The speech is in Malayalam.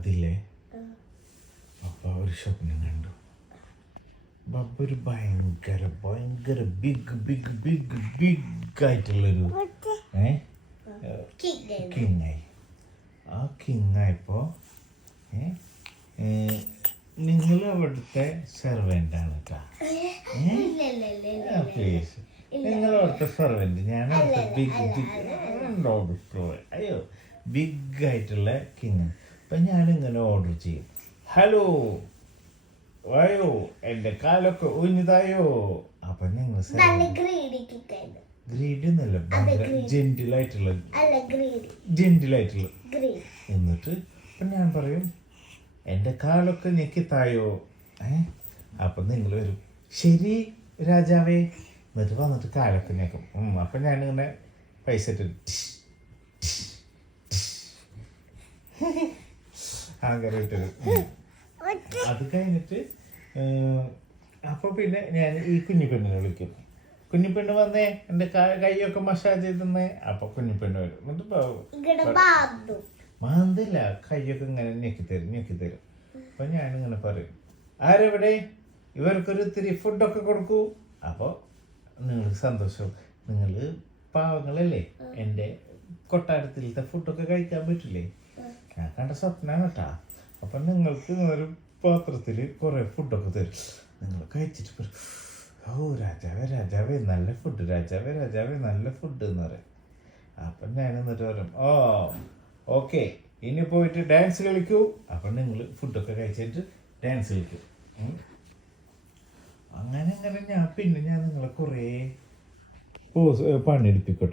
അതില്ലേ പപ്പ ഒരു സ്വപ്നം കണ്ടു. പപ്പ ഒരു ഭയങ്കര ഭയങ്കര ബിഗ് ബിഗ് ബിഗ് ബിഗ് ആയിട്ടുള്ളൊരു കിങ്ങായി. ആ കിങ്ങായപ്പോൾ നിങ്ങൾ അവിടുത്തെ സെർവൻ്റാണ് കേട്ടോ. പ്ലീസ്, നിങ്ങൾ അവിടുത്തെ സെർവൻ്റ്, ഞാൻ അവിടുത്തെ ബിഗ് അയ്യോ ബിഗ് ആയിട്ടുള്ള കിങ്. അപ്പം ഞാനിങ്ങനെ ഓർഡർ ചെയ്യും. ഹലോ വായോ, എൻ്റെ കാലൊക്കെ ഉഞ്ഞതായോ. അപ്പം നിങ്ങൾ ഗ്രീഡി എന്നല്ല, ജെന്റിലായിട്ടുള്ള എന്നിട്ട് അപ്പം ഞാൻ പറയും എൻ്റെ കാലൊക്കെ ഞെക്കി തായോ. അപ്പം നിങ്ങൾ വരും, ശരി രാജാവേ. എന്നിട്ട് വന്നിട്ട് കാലൊക്കെ ഞെക്കും. അപ്പം ഞാനിങ്ങനെ പൈസ ഇട്ട് അങ്ങനെ ഇട്ടത്. അത് കഴിഞ്ഞിട്ട് അപ്പോൾ പിന്നെ ഞാൻ ഈ കുഞ്ഞിപ്പെണ്ണിനെ വിളിക്കും. കുഞ്ഞിപ്പെണ്ണ് വന്നേ, എൻ്റെ കൈയൊക്കെ മസാജ് ചെയ്തെന്നേ. അപ്പോൾ കുഞ്ഞിപ്പെണ്ണ് വരും. എന്നിട്ട് മാന്തില്ല, കൈയൊക്കെ ഇങ്ങനെ ഞെക്കിത്തരും. അപ്പം ഞാനിങ്ങനെ പറയും, ആരെവിടെ, ഇവർക്കൊരു ഇത്തിരി ഫുഡൊക്കെ കൊടുക്കൂ. അപ്പോൾ നിങ്ങൾക്ക് സന്തോഷം, നിങ്ങൾ പാവങ്ങളല്ലേ, എൻ്റെ കൊട്ടാരത്തിലത്തെ ഫുഡൊക്കെ കഴിക്കാൻ പറ്റില്ലേ. ഞാൻ കണ്ട സ്വപ്നമാണ് കേട്ടാ. അപ്പം നിങ്ങൾക്ക് ഒരു പാത്രത്തിൽ കുറേ ഫുഡൊക്കെ തരും. നിങ്ങൾ കഴിച്ചിട്ട് പറയും, ഓ രാജാവേ നല്ല ഫുഡ്, രാജാവേ നല്ല ഫുഡ് എന്ന് പറയും. അപ്പം ഞാൻ എന്നിട്ട് പറയും, ഓ ഓക്കെ, ഇനി പോയിട്ട് ഡാൻസ് കളിക്കൂ. അപ്പം നിങ്ങൾ ഫുഡൊക്കെ കഴിച്ചിട്ട് ഡാൻസ് കളിക്കും. അങ്ങനെ ഞാൻ നിങ്ങളെ കുറേ പണിയെടുപ്പിക്കട്ടെ.